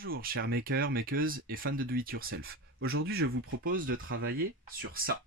Bonjour chers makers, makeuses et fans de Do It Yourself. Aujourd'hui je vous propose de travailler sur ça.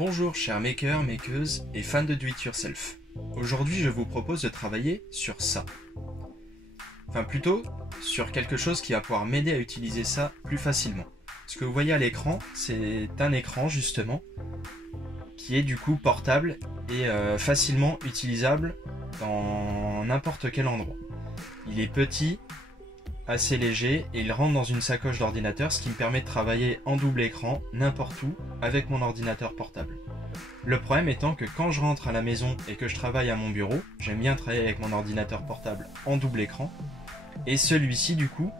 Bonjour chers makers, makeuses et fans de Do It Yourself. Aujourd'hui je vous propose de travailler sur ça. Enfin plutôt sur quelque chose qui va pouvoir m'aider à utiliser ça plus facilement. Ce que vous voyez à l'écran, c'est un écran justement qui est du coup portable et facilement utilisable dans n'importe quel endroit. Il est petit, assez léger et il rentre dans une sacoche d'ordinateur, ce qui me permet de travailler en double écran n'importe où avec mon ordinateur portable. Le problème étant que quand je rentre à la maison et que je travaille à mon bureau, j'aime bien travailler avec mon ordinateur portable en double écran et celui-ci du coup,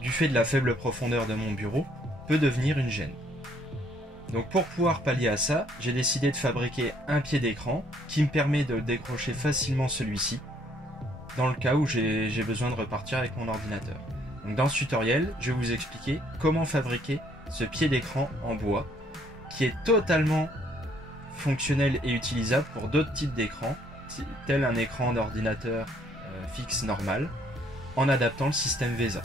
du fait de la faible profondeur de mon bureau, peut devenir une gêne. Donc pour pouvoir pallier à ça, j'ai décidé de fabriquer un pied d'écran qui me permet de décrocher facilement celui-ci dans le cas où j'ai besoin de repartir avec mon ordinateur. Donc dans ce tutoriel, je vais vous expliquer comment fabriquer ce pied d'écran en bois qui est totalement fonctionnel et utilisable pour d'autres types d'écrans, tel un écran d'ordinateur fixe normal, en adaptant le système VESA.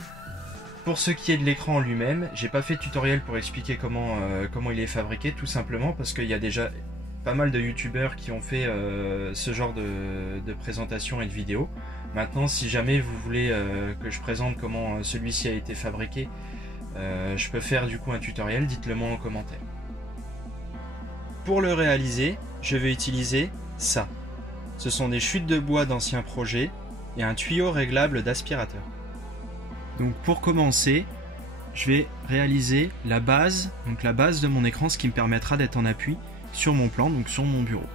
Pour ce qui est de l'écran en lui-même, j'ai pas fait de tutoriel pour expliquer comment il est fabriqué, tout simplement parce qu'il y a déjà pas mal de youtubeurs qui ont fait ce genre de présentation et de vidéos. Maintenant, si jamais vous voulez que je présente comment celui-ci a été fabriqué, je peux faire du coup un tutoriel, dites-le moi en commentaire. Pour le réaliser, je vais utiliser ça. Ce sont des chutes de bois d'anciens projets et un tuyau réglable d'aspirateur. Donc pour commencer, je vais réaliser la base de mon écran, ce qui me permettra d'être en appui sur mon plan, donc sur mon bureau.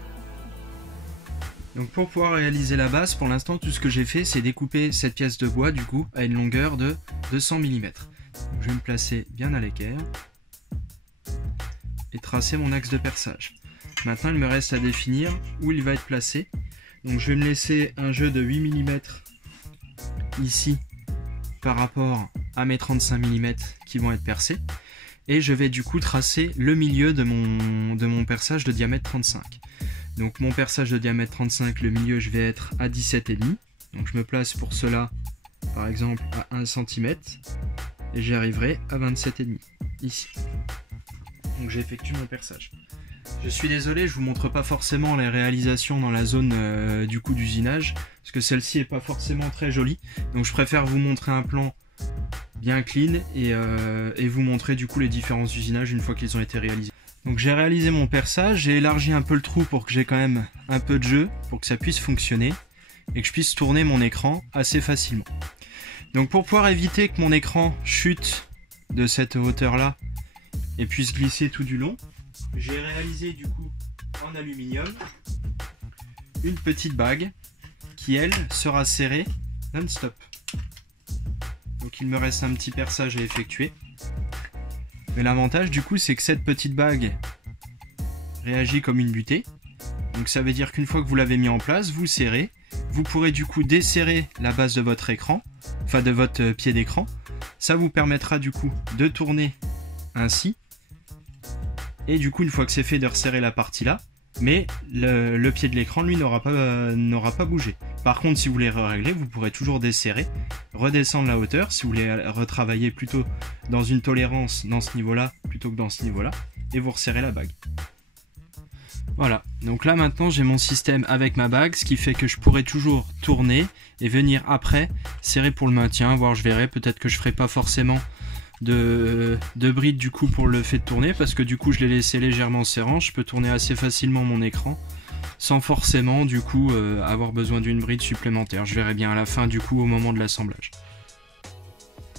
Donc pour pouvoir réaliser la base, pour l'instant tout ce que j'ai fait c'est découper cette pièce de bois du coup à une longueur de 200 mm. Donc, je vais me placer bien à l'équerre et tracer mon axe de perçage. Maintenant il me reste à définir où il va être placé. Donc je vais me laisser un jeu de 8 mm ici par rapport à mes 35 mm qui vont être percés. Et je vais du coup tracer le milieu de mon perçage de diamètre 35. Donc mon perçage de diamètre 35, le milieu je vais être à 17,5. Donc je me place pour cela par exemple à 1 cm et j'y arriverai à 27,5 ici. Donc j'effectue mon perçage. Je suis désolé, je vous montre pas forcément les réalisations dans la zone du coup d'usinage parce que celle-ci est pas forcément très jolie. Donc je préfère vous montrer un plan bien clean et vous montrer du coup les différents usinages une fois qu'ils ont été réalisés. Donc j'ai réalisé mon perçage, j'ai élargi un peu le trou pour que j'ai quand même un peu de jeu, pour que ça puisse fonctionner et que je puisse tourner mon écran assez facilement. Donc pour pouvoir éviter que mon écran chute de cette hauteur là et puisse glisser tout du long, j'ai réalisé du coup en aluminium une petite bague qui elle sera serrée non-stop. Donc il me reste un petit perçage à effectuer. Mais l'avantage du coup c'est que cette petite bague réagit comme une butée. Donc ça veut dire qu'une fois que vous l'avez mis en place, vous serrez. Vous pourrez du coup desserrer la base de votre écran, enfin de votre pied d'écran. Ça vous permettra du coup de tourner ainsi. Et du coup une fois que c'est fait de resserrer la partie là. Mais le pied de l'écran lui n'aura pas bougé. Par contre si vous voulez régler, vous pourrez toujours desserrer, redescendre la hauteur si vous voulez retravailler plutôt dans une tolérance dans ce niveau là plutôt que dans ce niveau là et vous resserrez la bague. Voilà, donc là maintenant j'ai mon système avec ma bague, ce qui fait que je pourrais toujours tourner et venir après serrer pour le maintien, voire je verrai, peut-être que je ferai pas forcément de bride du coup pour le fait de tourner parce que du coup je l'ai laissé légèrement serrant, je peux tourner assez facilement mon écran sans forcément du coup avoir besoin d'une bride supplémentaire. Je verrai bien à la fin du coup au moment de l'assemblage.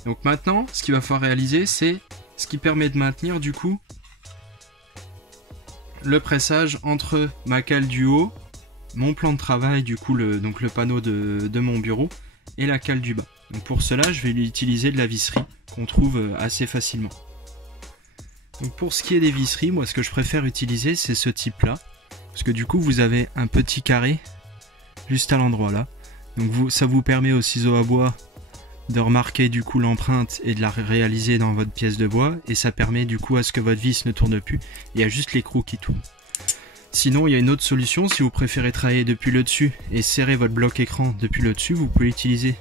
Donc maintenant, ce qu'il va falloir réaliser, c'est ce qui permet de maintenir du coup le pressage entre ma cale du haut, mon plan de travail, du coup le panneau de mon bureau, et la cale du bas. Donc pour cela, je vais utiliser de la visserie qu'on trouve assez facilement. Donc pour ce qui est des visseries, moi ce que je préfère utiliser, c'est ce type là, parce que du coup vous avez un petit carré juste à l'endroit là. Donc ça vous permet au ciseau à bois de remarquer du coup l'empreinte et de la réaliser dans votre pièce de bois, et ça permet du coup à ce que votre vis ne tourne plus, il y a juste l'écrou qui tourne. Sinon il y a une autre solution, si vous préférez travailler depuis le dessus et serrer votre bloc écran depuis le dessus, vous pouvez utiliser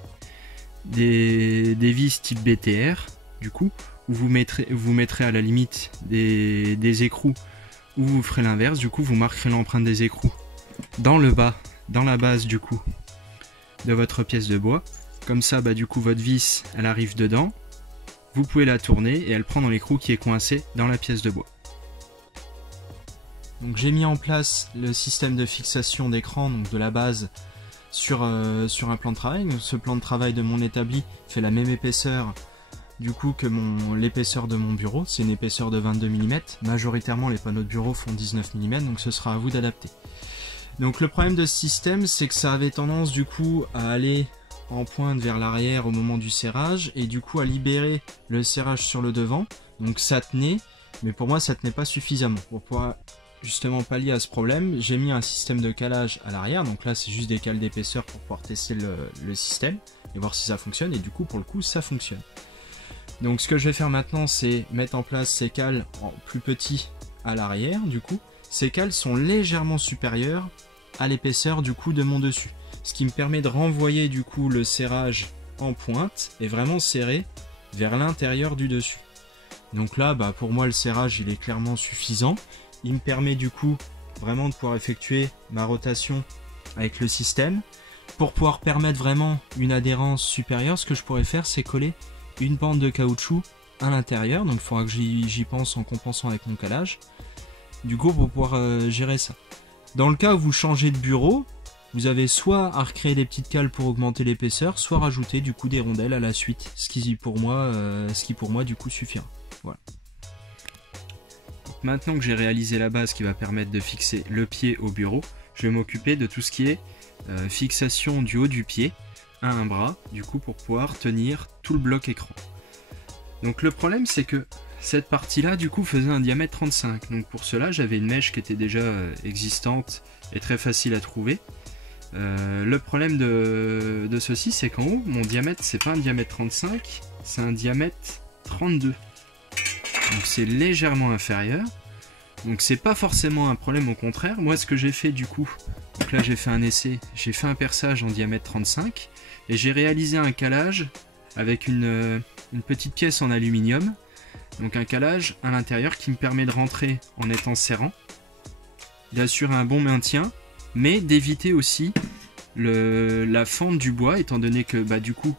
des vis type BTR du coup, où vous mettrez à la limite des écrous, ou vous ferez l'inverse, du coup vous marquerez l'empreinte des écrous dans le bas, dans la base du coup de votre pièce de bois. Comme ça, du coup, votre vis, elle arrive dedans. Vous pouvez la tourner et elle prend dans l'écrou qui est coincé dans la pièce de bois. Donc j'ai mis en place le système de fixation d'écran, donc de la base, sur un plan de travail. Donc, ce plan de travail de mon établi fait la même épaisseur du coup que l'épaisseur de mon bureau. C'est une épaisseur de 22 mm. Majoritairement, les panneaux de bureau font 19 mm, donc ce sera à vous d'adapter. Donc le problème de ce système, c'est que ça avait tendance du coup à aller en pointe vers l'arrière au moment du serrage, et du coup à libérer le serrage sur le devant. Donc ça tenait, mais pour moi ça tenait pas suffisamment. Pour pouvoir justement pallier à ce problème, j'ai mis un système de calage à l'arrière. Donc là c'est juste des cales d'épaisseur pour pouvoir tester le système et voir si ça fonctionne, et du coup pour le coup ça fonctionne. Donc ce que je vais faire maintenant, c'est mettre en place ces cales en plus petit à l'arrière. Du coup ces cales sont légèrement supérieures à l'épaisseur du coup de mon dessus, ce qui me permet de renvoyer du coup le serrage en pointe et vraiment serrer vers l'intérieur du dessus. Donc là pour moi le serrage il est clairement suffisant. Il me permet du coup vraiment de pouvoir effectuer ma rotation avec le système. Pour pouvoir permettre vraiment une adhérence supérieure, ce que je pourrais faire, c'est coller une bande de caoutchouc à l'intérieur. Donc il faudra que j'y pense en compensant avec mon calage, du coup pour pouvoir gérer ça. Dans le cas où vous changez de bureau, vous avez soit à recréer des petites cales pour augmenter l'épaisseur, soit rajouter du coup des rondelles à la suite, ce qui pour moi du coup suffira. Voilà. Maintenant que j'ai réalisé la base qui va permettre de fixer le pied au bureau, je vais m'occuper de tout ce qui est fixation du haut du pied à un bras, du coup pour pouvoir tenir tout le bloc écran. Donc le problème c'est que cette partie là du coup faisait un diamètre 35, donc pour cela j'avais une mèche qui était déjà existante et très facile à trouver. Le problème de ceci, c'est qu'en haut mon diamètre c'est pas un diamètre 35, c'est un diamètre 32, donc c'est légèrement inférieur. Donc c'est pas forcément un problème, au contraire. Moi ce que j'ai fait du coup, donc là j'ai fait un essai, j'ai fait un perçage en diamètre 35 et j'ai réalisé un calage avec une petite pièce en aluminium. Donc un calage à l'intérieur qui me permet de rentrer en étant serrant, d'assurer un bon maintien, mais d'éviter aussi la fente du bois, étant donné que du coup,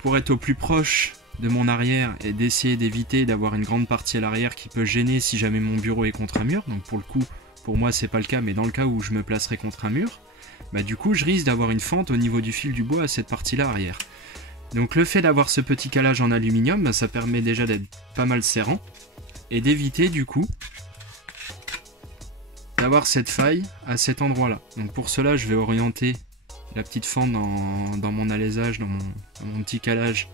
pour être au plus proche de mon arrière et d'essayer d'éviter d'avoir une grande partie à l'arrière qui peut gêner si jamais mon bureau est contre un mur, donc pour le coup, pour moi c'est pas le cas, mais dans le cas où je me placerai contre un mur, du coup je risque d'avoir une fente au niveau du fil du bois à cette partie-là arrière. Donc le fait d'avoir ce petit calage en aluminium, ça permet déjà d'être pas mal serrant et d'éviter du coup d'avoir cette faille à cet endroit-là. Donc pour cela, je vais orienter la petite fente dans mon alésage, dans mon petit calage,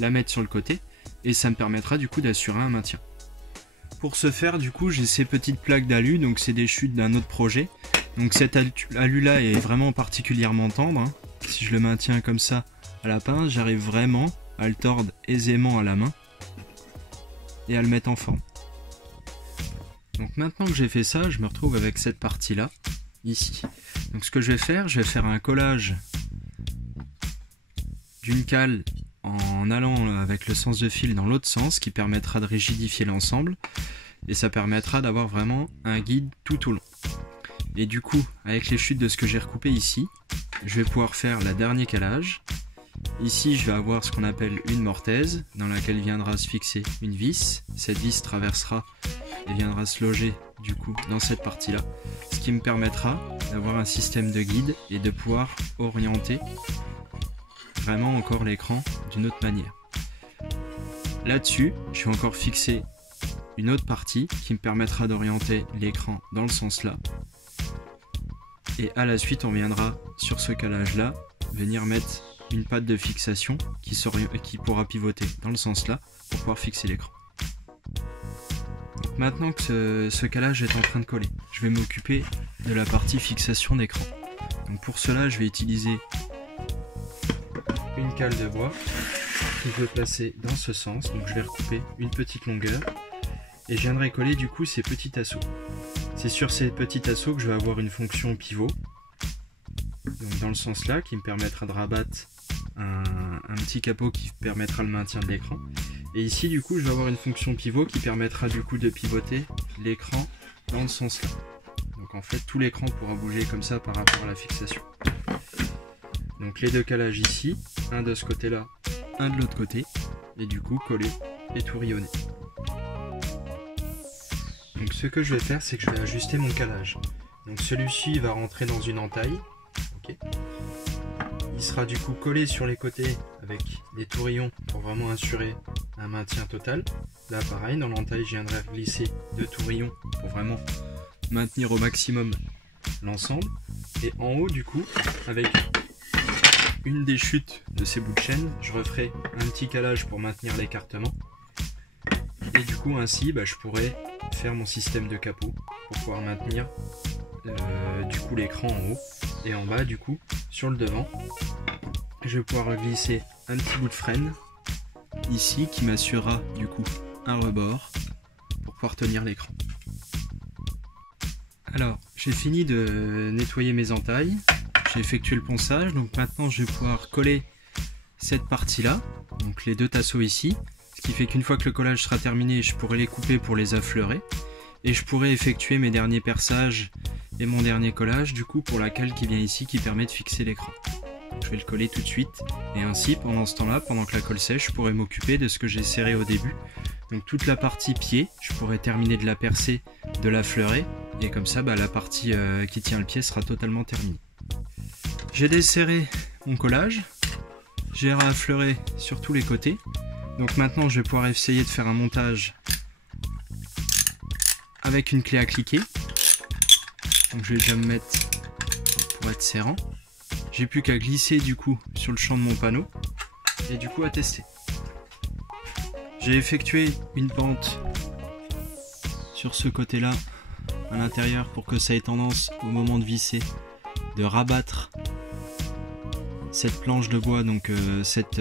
la mettre sur le côté, et ça me permettra du coup d'assurer un maintien. Pour ce faire, du coup, j'ai ces petites plaques d'alu, donc c'est des chutes d'un autre projet. Donc cet alu-là est vraiment particulièrement tendre, hein. Si je le maintiens comme ça à la pince, j'arrive vraiment à le tordre aisément à la main et à le mettre en forme. Donc maintenant que j'ai fait ça, je me retrouve avec cette partie là, ici. Donc ce que je vais faire un collage d'une cale en allant avec le sens de fil dans l'autre sens, qui permettra de rigidifier l'ensemble, et ça permettra d'avoir vraiment un guide tout au long. Et du coup, avec les chutes de ce que j'ai recoupé ici, je vais pouvoir faire le dernier calage. Ici, je vais avoir ce qu'on appelle une mortaise, dans laquelle viendra se fixer une vis. Cette vis traversera et viendra se loger du coup dans cette partie-là, ce qui me permettra d'avoir un système de guide et de pouvoir orienter vraiment encore l'écran d'une autre manière. Là-dessus, je vais encore fixer une autre partie qui me permettra d'orienter l'écran dans le sens là. Et à la suite, on viendra sur ce calage là, venir mettre une patte de fixation qui pourra pivoter dans le sens là pour pouvoir fixer l'écran. Maintenant que ce calage est en train de coller, je vais m'occuper de la partie fixation d'écran. Donc pour cela, je vais utiliser une cale de bois que je vais placer dans ce sens. Donc je vais recouper une petite longueur et je viendrai coller du coup ces petits tasseaux. C'est sur ces petits tasseaux que je vais avoir une fonction pivot, donc dans le sens là, qui me permettra de rabattre un petit capot qui permettra le maintien de l'écran. Et ici du coup je vais avoir une fonction pivot qui permettra du coup de pivoter l'écran dans le sens là. Donc en fait tout l'écran pourra bouger comme ça par rapport à la fixation. Donc les deux calages ici, un de ce côté là, un de l'autre côté, et du coup coller et tout rayonner. Donc ce que je vais faire, c'est que je vais ajuster mon calage. Donc celui-ci va rentrer dans une entaille. Okay. Il sera du coup collé sur les côtés avec des tourillons pour vraiment assurer un maintien total. Là pareil, dans l'entaille je viendrai glisser 2 tourillons pour vraiment maintenir au maximum l'ensemble. Et en haut du coup, avec une des chutes de ces bouts de chaîne, je referai un petit calage pour maintenir l'écartement. Et du coup ainsi je pourrais faire mon système de capot pour pouvoir maintenir du coup l'écran en haut. Et en bas du coup sur le devant, je vais pouvoir glisser un petit bout de frêne ici qui m'assurera du coup un rebord pour pouvoir tenir l'écran. Alors j'ai fini de nettoyer mes entailles, j'ai effectué le ponçage, donc maintenant je vais pouvoir coller cette partie là, donc les deux tasseaux ici, ce qui fait qu'une fois que le collage sera terminé, je pourrai les couper pour les affleurer et je pourrai effectuer mes derniers perçages et mon dernier collage du coup pour la cale qui vient ici qui permet de fixer l'écran. Je vais le coller tout de suite et ainsi pendant ce temps là, pendant que la colle sèche, je pourrai m'occuper de ce que j'ai serré au début. Donc toute la partie pied, je pourrai terminer de la percer, de la fleurer et comme ça la partie qui tient le pied sera totalement terminée. J'ai desserré mon collage, j'ai affleuré sur tous les côtés. Donc maintenant je vais pouvoir essayer de faire un montage avec une clé à cliquer. Donc je vais déjà me mettre pour être serrant. J'ai plus qu'à glisser du coup sur le champ de mon panneau et du coup à tester. J'ai effectué une pente sur ce côté là à l'intérieur pour que ça ait tendance au moment de visser de rabattre cette planche de bois, donc cette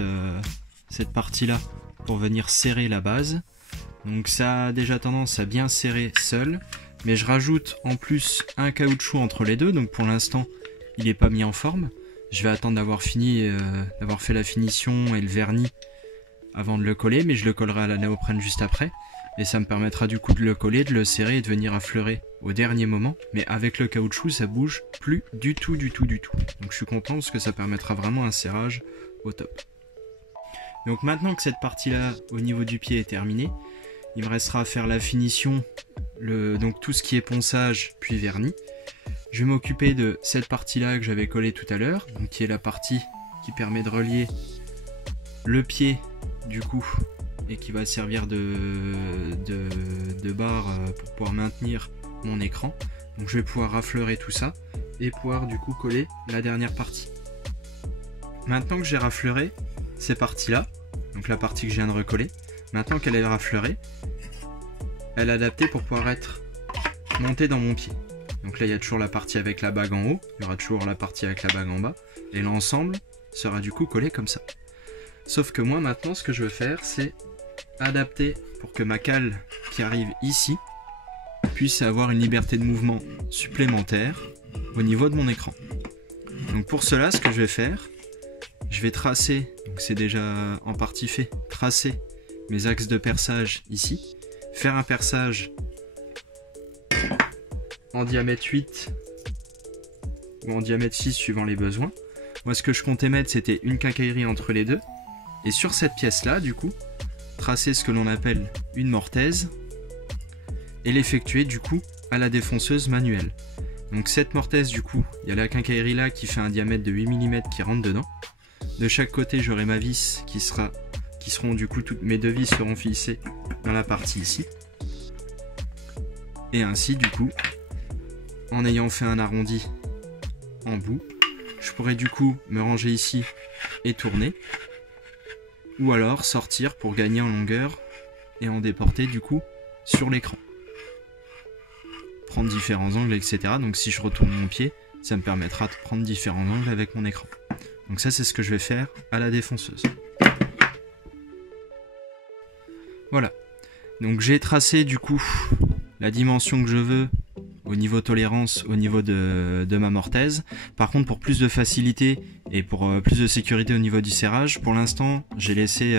partie là pour venir serrer la base. Donc ça a déjà tendance à bien serrer seul, mais je rajoute en plus un caoutchouc entre les deux, donc pour l'instant il n'est pas mis en forme. Je vais attendre d'avoir fini, d'avoir fait la finition et le vernis avant de le coller, mais je le collerai à la néoprène juste après. Et ça me permettra du coup de le coller, de le serrer et de venir affleurer au dernier moment. Mais avec le caoutchouc, ça bouge plus du tout. Donc je suis content parce que ça permettra vraiment un serrage au top. Donc maintenant que cette partie-là au niveau du pied est terminée, il me restera à faire la finition, donc tout ce qui est ponçage puis vernis. Je vais m'occuper de cette partie-là que j'avais collée tout à l'heure, donc qui est la partie qui permet de relier le pied du coup et qui va servir de barre pour pouvoir maintenir mon écran. Donc je vais pouvoir rafleurer tout ça et pouvoir du coup coller la dernière partie. Maintenant que j'ai rafleuré ces parties-là, donc la partie que je viens de recoller, maintenant qu'elle est rafleurée, elle est adaptée pour pouvoir être montée dans mon pied. Donc là il y a toujours la partie avec la bague en haut, il y aura toujours la partie avec la bague en bas, et l'ensemble sera du coup collé comme ça. Sauf que moi maintenant ce que je veux faire c'est adapter pour que ma cale qui arrive ici puisse avoir une liberté de mouvement supplémentaire au niveau de mon écran. Donc pour cela ce que je vais faire, je vais tracer, donc c'est déjà en partie fait, tracer mes axes de perçage ici, faire un perçage en diamètre 8 ou en diamètre 6 suivant les besoins. Moi ce que je comptais mettre c'était une quincaillerie entre les deux, et sur cette pièce là du coup tracer ce que l'on appelle une mortaise et l'effectuer du coup à la défonceuse manuelle. Donc cette mortaise du coup, il y a la quincaillerie là qui fait un diamètre de 8 mm qui rentre dedans. De chaque côté j'aurai ma vis qui qui seront du coup, toutes mes deux vis seront fixées dans la partie ici. Et ainsi du coup, en ayant fait un arrondi en bout, je pourrais du coup me ranger ici et tourner. Ou alors sortir pour gagner en longueur et en déporter du coup sur l'écran. Prendre différents angles, etc. Donc si je retourne mon pied, ça me permettra de prendre différents angles avec mon écran. Donc ça, c'est ce que je vais faire à la défonceuse. Voilà. Donc j'ai tracé du coup la dimension que je veux au niveau tolérance, au niveau de ma mortaise. Par contre, pour plus de facilité et pour plus de sécurité au niveau du serrage, pour l'instant, j'ai laissé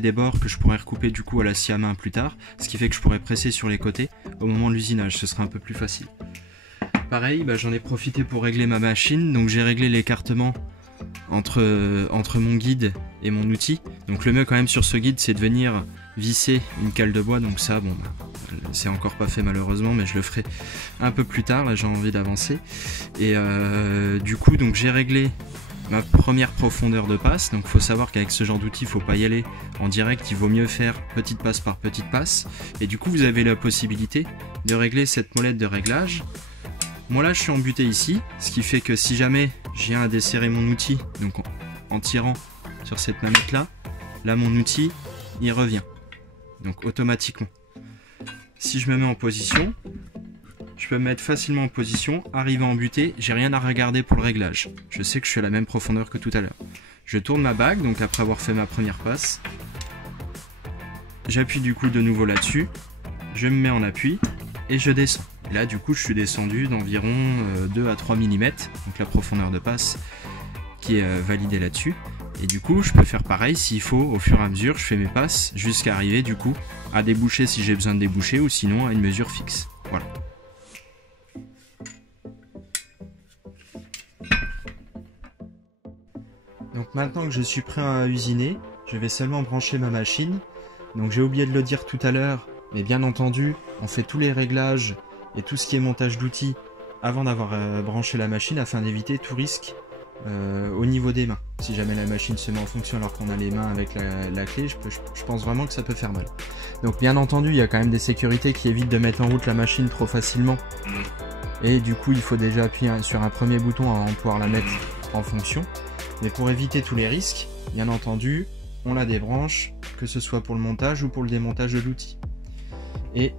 des bords que je pourrais recouper du coup à la scie à main plus tard, ce qui fait que je pourrais presser sur les côtés au moment de l'usinage, ce sera un peu plus facile. Pareil, j'en ai profité pour régler ma machine, donc j'ai réglé l'écartement entre mon guide et mon outil. Donc le mieux quand même sur ce guide, c'est de venir visser une cale de bois, donc ça, bon, c'est encore pas fait malheureusement, mais je le ferai un peu plus tard, là j'ai envie d'avancer. Et du coup, donc j'ai réglé ma première profondeur de passe. Donc faut savoir qu'avec ce genre d'outil, il faut pas y aller en direct, il vaut mieux faire petite passe par petite passe. Et du coup, vous avez la possibilité de régler cette molette de réglage. Moi là, je suis embuté ici, ce qui fait que si jamais je viens à desserrer mon outil, donc en tirant sur cette manette là, mon outil, il revient. Donc automatiquement. Si je me mets en position, je peux me mettre facilement en position, arriver en butée, j'ai rien à regarder pour le réglage. Je sais que je suis à la même profondeur que tout à l'heure. Je tourne ma bague, donc après avoir fait ma première passe. J'appuie du coup de nouveau là-dessus, je me mets en appui et je descends. Et là du coup je suis descendu d'environ 2 à 3 mm, donc la profondeur de passe qui est validée là-dessus. Et du coup je peux faire pareil s'il faut, au fur et à mesure je fais mes passes jusqu'à arriver du coup à déboucher si j'ai besoin de déboucher ou sinon à une mesure fixe. Voilà. Donc maintenant que je suis prêt à usiner, je vais seulement brancher ma machine. Donc j'ai oublié de le dire tout à l'heure, mais bien entendu, on fait tous les réglages et tout ce qui est montage d'outils avant d'avoir branché la machine afin d'éviter tout risque au niveau des mains. Si jamais la machine se met en fonction alors qu'on a les mains avec la clé, je pense vraiment que ça peut faire mal. Donc bien entendu, il y a quand même des sécurités qui évitent de mettre en route la machine trop facilement. Et du coup, il faut déjà appuyer sur un premier bouton avant de pouvoir la mettre en fonction. Mais pour éviter tous les risques, bien entendu, on la débranche, que ce soit pour le montage ou pour le démontage de l'outil. Et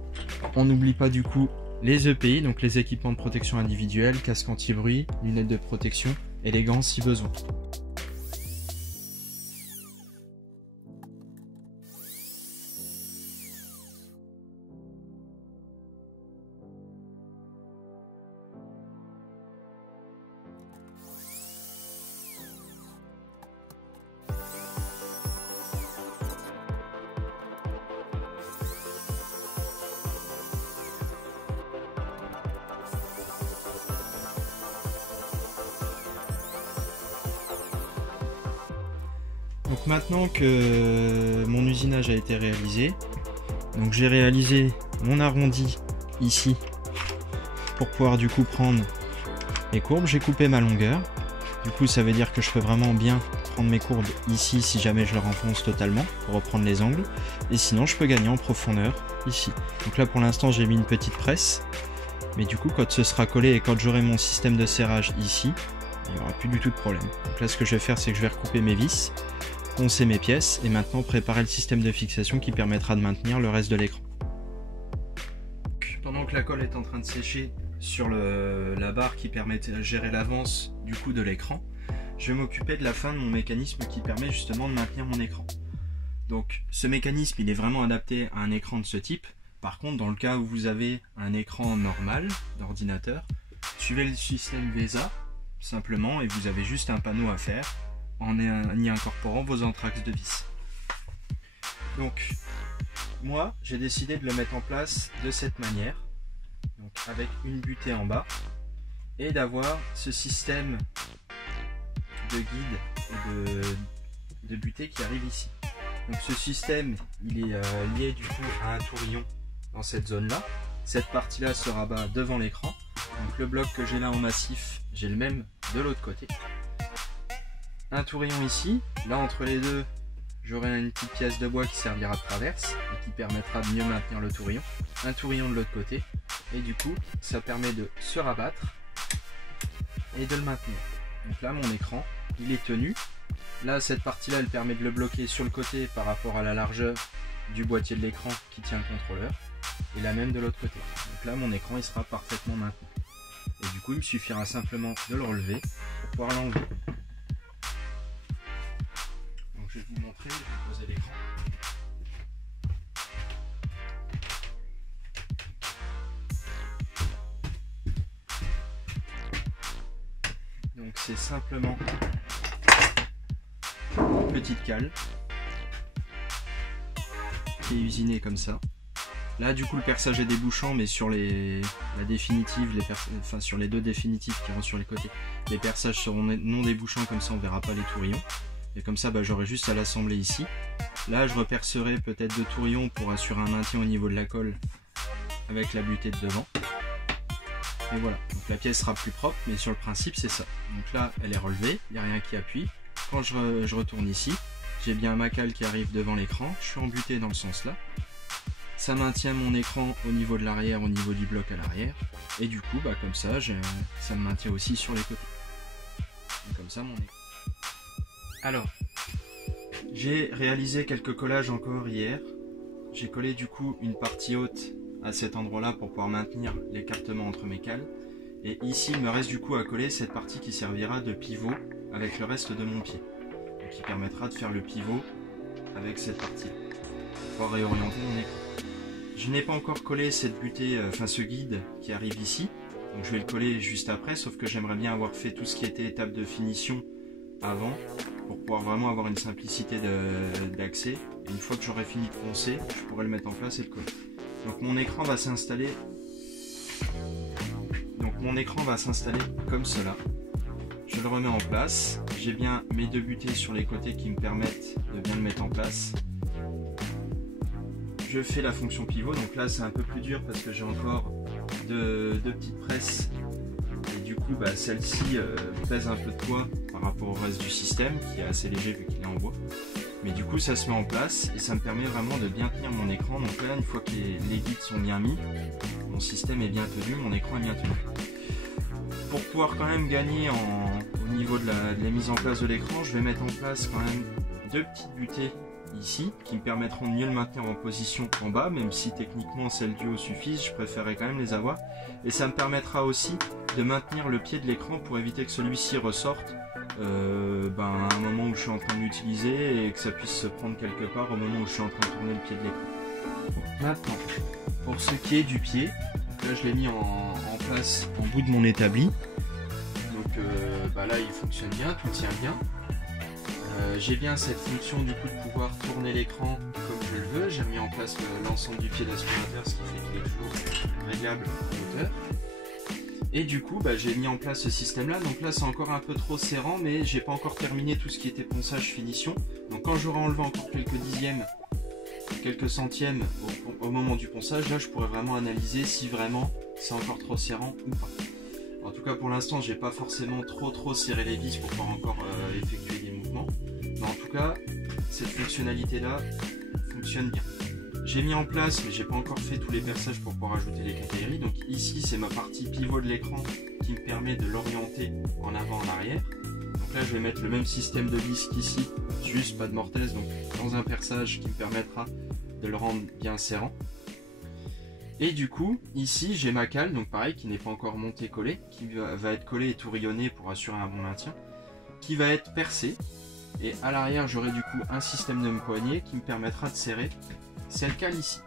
on n'oublie pas du coup les EPI, donc les équipements de protection individuelle, casque anti-bruit, lunettes de protection et les gants si besoin. Donc maintenant que mon usinage a été réalisé, donc j'ai réalisé mon arrondi ici pour pouvoir du coup prendre mes courbes. J'ai coupé ma longueur, du coup ça veut dire que je peux vraiment bien prendre mes courbes ici si jamais je le renfonce totalement pour reprendre les angles, et sinon je peux gagner en profondeur ici. Donc là pour l'instant j'ai mis une petite presse, mais du coup quand ce sera collé et quand j'aurai mon système de serrage ici, il n'y aura plus du tout de problème. Donc là ce que je vais faire, c'est que je vais recouper mes vis, poncer mes pièces et maintenant préparer le système de fixation qui permettra de maintenir le reste de l'écran. Pendant que la colle est en train de sécher sur la barre qui permet de gérer l'avance du coup de l'écran, je vais m'occuper de la fin de mon mécanisme qui permet justement de maintenir mon écran. Donc ce mécanisme il est vraiment adapté à un écran de ce type. Par contre, dans le cas où vous avez un écran normal d'ordinateur, suivez le système VESA simplement et vous avez juste un panneau à faire en y incorporant vos entraxes de vis. Donc moi j'ai décidé de le mettre en place de cette manière, donc avec une butée en bas, et d'avoir ce système de guide et de butée qui arrive ici. Donc ce système il est lié du coup à un tourillon dans cette zone là. Cette partie là se rabat devant l'écran, donc le bloc que j'ai là en massif, j'ai le même de l'autre côté. Un tourillon ici, là entre les deux j'aurai une petite pièce de bois qui servira de traverse et qui permettra de mieux maintenir le tourillon. Un tourillon de l'autre côté, et du coup ça permet de se rabattre et de le maintenir. Donc là mon écran il est tenu. Là cette partie là elle permet de le bloquer sur le côté par rapport à la largeur du boîtier de l'écran qui tient le contrôleur, et la même de l'autre côté. Donc là mon écran il sera parfaitement maintenu. Et du coup il me suffira simplement de le relever pour pouvoir l'enlever. Donc je vais vous montrer, je vais poser l'écran. Donc c'est simplement une petite cale qui est usinée comme ça. Là du coup le perçage est débouchant, mais sur la définitive, enfin sur les deux définitives qui rentrent sur les côtés, les perçages seront non débouchants, comme ça on verra pas les tourillons. Et comme ça j'aurai juste à l'assembler ici. Là je repercerai peut-être 2 tourillons pour assurer un maintien au niveau de la colle avec la butée de devant. Et voilà, donc la pièce sera plus propre, mais sur le principe c'est ça. Donc là elle est relevée, il n'y a rien qui appuie. Quand je retourne ici, j'ai bien ma cale qui arrive devant l'écran, je suis embuté dans le sens là. Ça maintient mon écran au niveau de l'arrière, au niveau du bloc à l'arrière. Et du coup, comme ça, ça me maintient aussi sur les côtés. Et comme ça, mon écran. Alors, j'ai réalisé quelques collages encore hier. J'ai collé du coup une partie haute à cet endroit-là pour pouvoir maintenir l'écartement entre mes cales. Et ici, il me reste du coup à coller cette partie qui servira de pivot avec le reste de mon pied. Donc, qui permettra de faire le pivot avec cette partie pour réorienter mon écran. Je n'ai pas encore collé cette butée, ce guide qui arrive ici, donc je vais le coller juste après, sauf que j'aimerais bien avoir fait tout ce qui était étape de finition avant, pour pouvoir vraiment avoir une simplicité d'accès. Et une fois que j'aurai fini de poncer, je pourrai le mettre en place et le coller. Donc mon écran va s'installer. Comme cela. Je le remets en place. J'ai bien mes 2 butées sur les côtés qui me permettent de bien le mettre en place. Je fais la fonction pivot, donc là c'est un peu plus dur parce que j'ai encore deux petites presses et du coup celle-ci pèse un peu de poids par rapport au reste du système qui est assez léger vu qu'il est en bois, mais du coup ça se met en place et ça me permet vraiment de bien tenir mon écran. Donc là une fois que les guides sont bien mis, mon système est bien tenu, mon écran est bien tenu. Pour pouvoir quand même gagner au niveau de la mise en place de l'écran, je vais mettre en place quand même 2 petites butées ici qui me permettront de mieux le maintenir en position en bas, même si techniquement celles du haut suffisent, je préférerais quand même les avoir. Et ça me permettra aussi de maintenir le pied de l'écran pour éviter que celui-ci ressorte à un moment où je suis en train de l'utiliser et que ça puisse se prendre quelque part au moment où je suis en train de tourner le pied de l'écran. Maintenant, pour ce qui est du pied, là je l'ai mis en place en bout de mon établi. Donc là il fonctionne bien, tout tient bien. J'ai bien cette fonction du coup de pouvoir tourner l'écran comme je le veux. J'ai mis en place l'ensemble du pied d'aspirateur, ce qui fait qu'il est toujours réglable en hauteur. Et du coup j'ai mis en place ce système là. Donc là c'est encore un peu trop serrant, mais j'ai pas encore terminé tout ce qui était ponçage finition. Donc quand j'aurai enlevé encore quelques dixièmes, quelques centièmes au moment du ponçage, là je pourrais vraiment analyser si vraiment c'est encore trop serrant ou pas. En tout cas pour l'instant j'ai pas forcément trop serré les vis pour pouvoir encore effectuer des mouvements. Mais en tout cas cette fonctionnalité là fonctionne bien. J'ai mis en place, mais j'ai pas encore fait tous les perçages pour pouvoir ajouter les quincailleries. Donc ici c'est ma partie pivot de l'écran qui me permet de l'orienter en avant en arrière. Donc là je vais mettre le même système de vis qu'ici, juste pas de mortaise, donc dans un perçage qui me permettra de le rendre bien serrant. Et du coup, ici j'ai ma cale, donc pareil, qui n'est pas encore montée collée, qui va être collée et tourillonnée pour assurer un bon maintien, qui va être percée. Et à l'arrière, j'aurai du coup un système de poignée qui me permettra de serrer cette cale ici.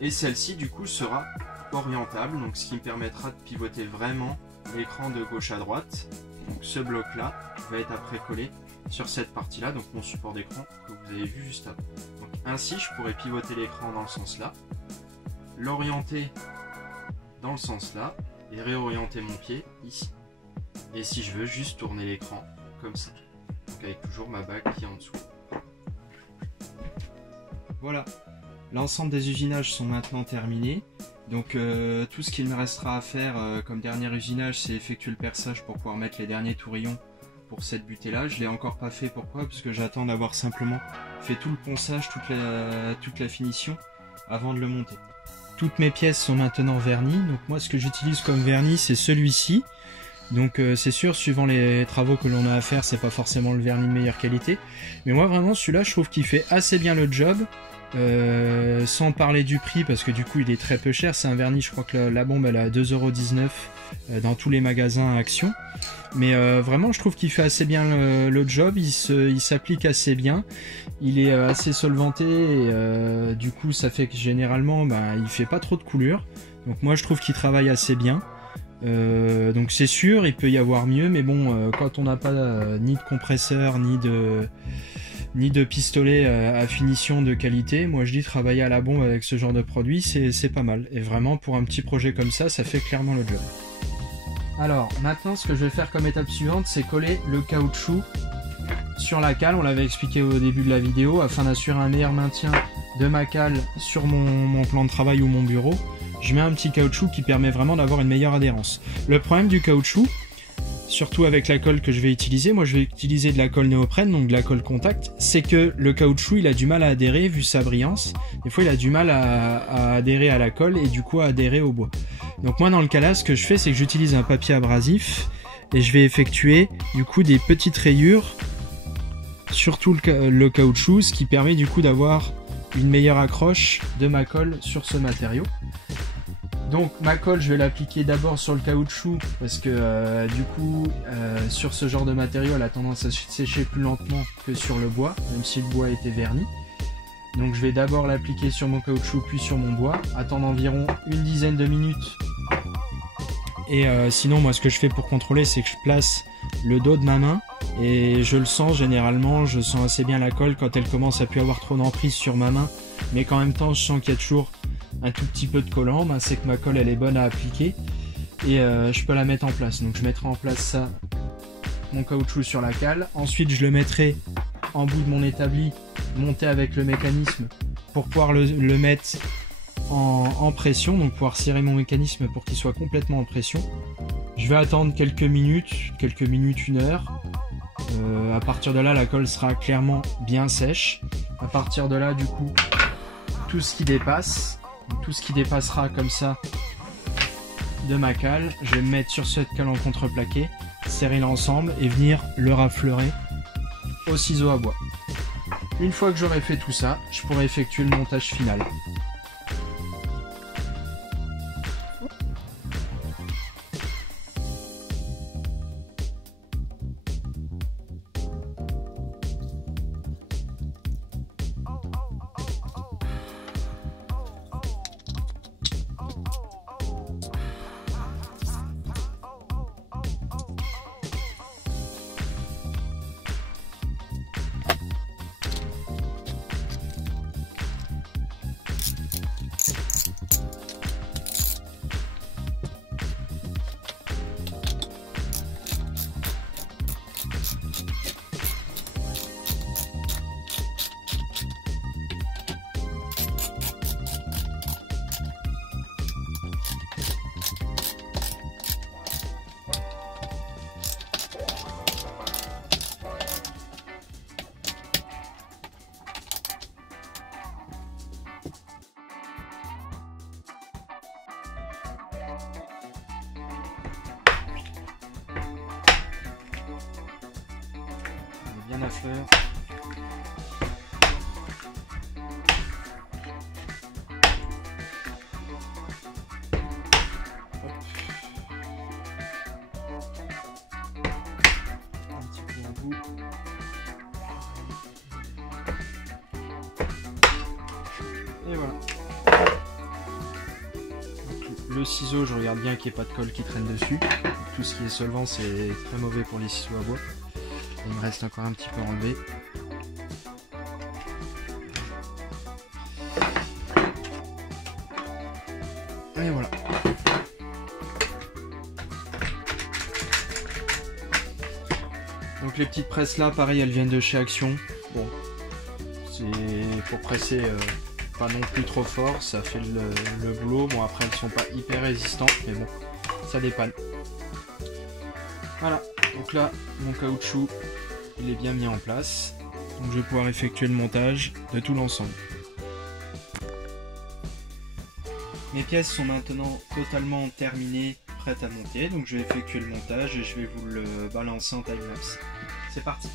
Et celle-ci, du coup, sera orientable, donc ce qui me permettra de pivoter vraiment l'écran de gauche à droite. Donc ce bloc-là va être après collé sur cette partie-là, donc mon support d'écran que vous avez vu juste avant. Donc ainsi, je pourrais pivoter l'écran dans le sens là, l'orienter dans le sens là et réorienter mon pied ici. Et si je veux, juste tourner l'écran comme ça, donc avec toujours ma bague qui est en dessous. Voilà, l'ensemble des usinages sont maintenant terminés. Donc tout ce qu'il me restera à faire comme dernier usinage, c'est effectuer le perçage pour pouvoir mettre les derniers tourillons pour cette butée là. Je l'ai encore pas fait, pourquoi? Parce que j'attends d'avoir simplement fait tout le ponçage, toute la finition avant de le monter. Toutes mes pièces sont maintenant vernies, donc moi ce que j'utilise comme vernis c'est celui-ci. Donc c'est sûr, suivant les travaux que l'on a à faire, c'est pas forcément le vernis de meilleure qualité. Mais moi vraiment celui-là, je trouve qu'il fait assez bien le job. Sans parler du prix, parce que du coup il est très peu cher. C'est un vernis, je crois que la bombe elle est à 2,19 € dans tous les magasins à Action. Mais vraiment je trouve qu'il fait assez bien le job, il s'applique assez bien. Il est assez solventé et du coup ça fait que généralement il fait pas trop de coulure. Donc moi je trouve qu'il travaille assez bien. Donc c'est sûr, il peut y avoir mieux, mais bon, quand on n'a pas ni de compresseur, ni de pistolet à finition de qualité, moi je dis travailler à la bombe avec ce genre de produit, c'est pas mal. Et vraiment pour un petit projet comme ça fait clairement le job. Alors maintenant ce que je vais faire comme étape suivante, c'est coller le caoutchouc sur la cale. On l'avait expliqué au début de la vidéo, afin d'assurer un meilleur maintien de ma cale sur mon plan de travail ou mon bureau. Je mets un petit caoutchouc qui permet vraiment d'avoir une meilleure adhérence. Le problème du caoutchouc, surtout avec la colle que je vais utiliser, moi je vais utiliser de la colle néoprène, donc de la colle contact, c'est que le caoutchouc il a du mal à adhérer vu sa brillance. Des fois il a du mal à adhérer à la colle et du coup à adhérer au bois. Donc moi dans le cas là, ce que je fais c'est que j'utilise un papier abrasif et je vais effectuer du coup des petites rayures sur tout le caoutchouc, ce qui permet du coup d'avoir une meilleure accroche de ma colle sur ce matériau. Donc ma colle je vais l'appliquer d'abord sur le caoutchouc parce que du coup sur ce genre de matériau elle a tendance à sécher plus lentement que sur le bois, même si le bois était verni. Donc je vais d'abord l'appliquer sur mon caoutchouc puis sur mon bois, attendre environ une dizaine de minutes. Et sinon moi ce que je fais pour contrôler c'est que je place le dos de ma main et je le sens généralement, je sens assez bien la colle quand elle commence à plus avoir trop d'emprise sur ma main, mais qu'en même temps je sens qu'il y a toujours un tout petit peu de collant, c'est que ma colle elle est bonne à appliquer et je peux la mettre en place. Donc je mettrai en place ça, mon caoutchouc sur la cale. Ensuite je le mettrai en bout de mon établi, monté avec le mécanisme pour pouvoir le mettre en pression, donc pouvoir serrer mon mécanisme pour qu'il soit complètement en pression. Je vais attendre quelques minutes, une heure. À partir de là la colle sera clairement bien sèche. À partir de là du coup tout ce qui dépassera comme ça de ma cale, je vais me mettre sur cette cale en contreplaqué, serrer l'ensemble et venir le rafleurer au ciseau à bois. Une fois que j'aurai fait tout ça, je pourrai effectuer le montage final. Bien à fleur. Un petit peu en bout. Et voilà. Donc, le ciseau, je regarde bien qu'il n'y ait pas de colle qui traîne dessus. Tout ce qui est solvant, c'est très mauvais pour les ciseaux à bois. Il me reste encore un petit peu à enlever. Et voilà. Donc les petites presses là, pareil, elles viennent de chez Action. Bon, c'est pour presser pas non plus trop fort, ça fait le boulot. Bon après elles sont pas hyper résistantes, mais bon, ça dépanne. Voilà. Donc là, mon caoutchouc, il est bien mis en place. Donc je vais pouvoir effectuer le montage de tout l'ensemble. Mes pièces sont maintenant totalement terminées, prêtes à monter. Donc je vais effectuer le montage et je vais vous le balancer en timelapse. C'est parti!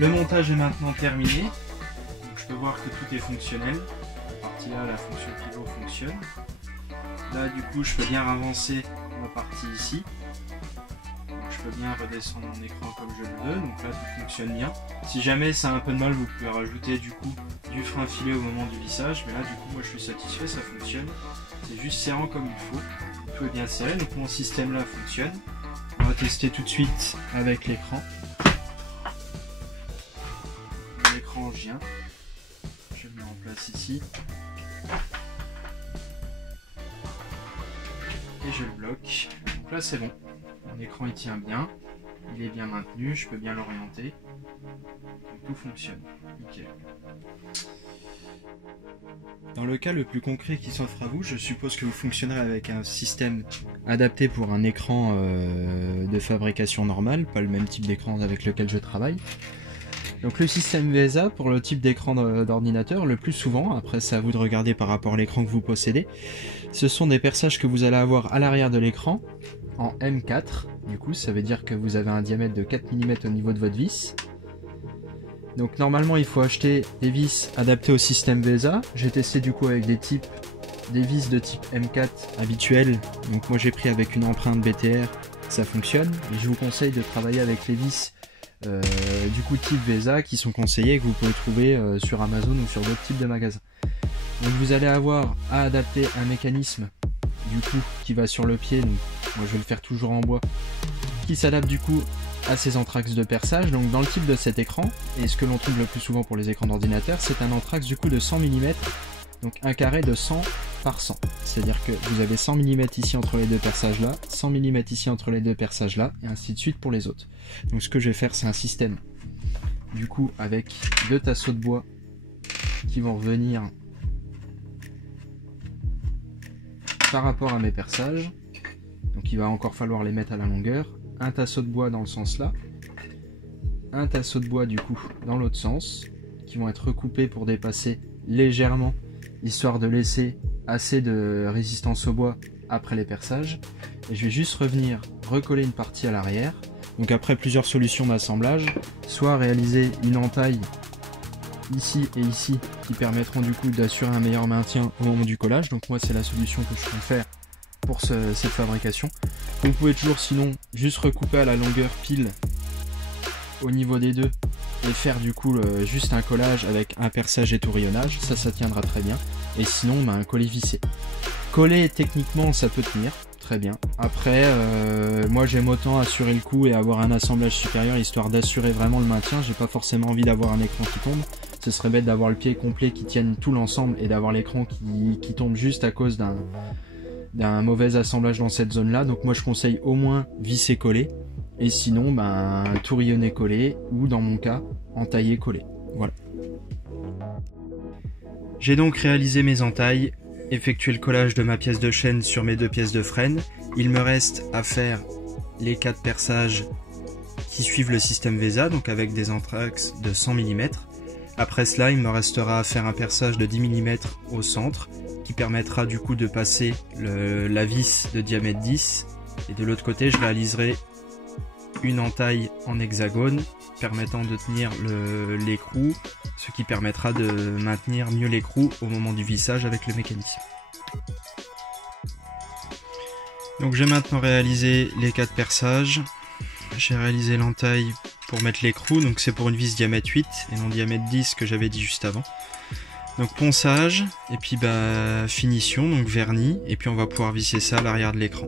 Le montage est maintenant terminé, donc je peux voir que tout est fonctionnel. La partie là, la fonction pivot fonctionne. Là du coup je peux bien avancer ma partie ici. Donc, je peux bien redescendre mon écran comme je le veux, donc là tout fonctionne bien. Si jamais ça a un peu de mal, vous pouvez rajouter du coup du frein filé au moment du lissage, mais là du coup moi je suis satisfait, ça fonctionne. C'est juste serrant comme il faut, tout est bien serré, donc mon système là fonctionne. On va tester tout de suite avec l'écran. L'écran vient, je le mets en place ici et je le bloque. Donc là c'est bon, mon écran il tient bien, il est bien maintenu, je peux bien l'orienter, donc tout fonctionne, nickel. Dans le cas le plus concret qui s'offre à vous, je suppose que vous fonctionnerez avec un système adapté pour un écran de fabrication normale, pas le même type d'écran avec lequel je travaille. Donc le système VESA, pour le type d'écran d'ordinateur, le plus souvent, après c'est à vous de regarder par rapport à l'écran que vous possédez, ce sont des perçages que vous allez avoir à l'arrière de l'écran, en M4, du coup ça veut dire que vous avez un diamètre de 4 mm au niveau de votre vis. Donc normalement il faut acheter des vis adaptées au système VESA. J'ai testé du coup avec des vis de type M4 habituelles, donc moi j'ai pris avec une empreinte BTR, ça fonctionne, et je vous conseille de travailler avec les vis du coup type VESA qui sont conseillés, que vous pouvez trouver sur Amazon ou sur d'autres types de magasins. Donc vous allez avoir à adapter un mécanisme du coup qui va sur le pied, donc moi je vais le faire toujours en bois, qui s'adapte du coup à ces anthrax de perçage. Donc dans le type de cet écran, et ce que l'on trouve le plus souvent pour les écrans d'ordinateur, c'est un anthrax du coup de 100 mm, donc un carré de 100 par 100, c'est à dire que vous avez 100 mm ici entre les deux perçages là, 100 mm ici entre les deux perçages là, et ainsi de suite pour les autres. Donc ce que je vais faire, c'est un système du coup avec deux tasseaux de bois qui vont revenir par rapport à mes perçages, donc il va encore falloir les mettre à la longueur, un tasseau de bois dans le sens là, un tasseau de bois du coup dans l'autre sens, qui vont être recoupés pour dépasser légèrement, histoire de laisser assez de résistance au bois après les perçages. Et je vais juste revenir recoller une partie à l'arrière. Donc après plusieurs solutions d'assemblage, soit réaliser une entaille ici et ici qui permettront du coup d'assurer un meilleur maintien au moment du collage. Donc moi c'est la solution que je compte faire pour cette fabrication. Vous pouvez toujours sinon juste recouper à la longueur pile au niveau des deux et faire du coup juste un collage avec un perçage et tourillonnage, ça tiendra très bien. Et sinon un collet vissé. Coller techniquement ça peut tenir très bien. Après moi j'aime autant assurer le coup et avoir un assemblage supérieur histoire d'assurer vraiment le maintien. J'ai pas forcément envie d'avoir un écran qui tombe, ce serait bête d'avoir le pied complet qui tienne tout l'ensemble et d'avoir l'écran qui tombe juste à cause d'un mauvais assemblage dans cette zone là. Donc moi je conseille au moins visser coller, et sinon tourillonner coller, ou dans mon cas entailler coller. Voilà. J'ai donc réalisé mes entailles, effectué le collage de ma pièce de chaîne sur mes 2 pièces de frêne. Il me reste à faire les 4 perçages qui suivent le système VESA, donc avec des entraxes de 100 mm. Après cela, il me restera à faire un perçage de 10 mm au centre, qui permettra du coup de passer la vis de diamètre 10. Et de l'autre côté, je réaliserai une entaille en hexagone, permettant de tenir l'écrou, ce qui permettra de maintenir mieux l'écrou au moment du vissage avec le mécanisme. Donc j'ai maintenant réalisé les 4 perçages. J'ai réalisé l'entaille pour mettre l'écrou, donc c'est pour une vis diamètre 8 et non diamètre 10 que j'avais dit juste avant. Donc ponçage, et puis finition, donc vernis, et puis on va pouvoir visser ça à l'arrière de l'écran.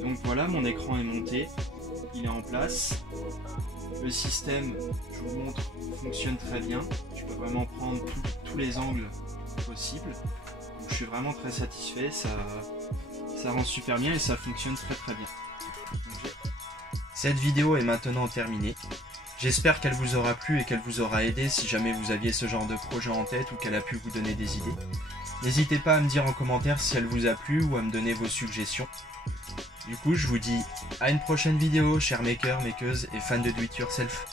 Donc voilà, mon écran est monté, il est en place. Le système, je vous montre, fonctionne très bien. Je peux vraiment prendre tous les angles possibles. Donc je suis vraiment très satisfait, ça rend super bien et ça fonctionne très bien. Donc, cette vidéo est maintenant terminée. J'espère qu'elle vous aura plu et qu'elle vous aura aidé si jamais vous aviez ce genre de projet en tête ou qu'elle a pu vous donner des idées. N'hésitez pas à me dire en commentaire si elle vous a plu ou à me donner vos suggestions. Du coup, je vous dis à une prochaine vidéo, chers makers, makeuses et fans de do it yourself.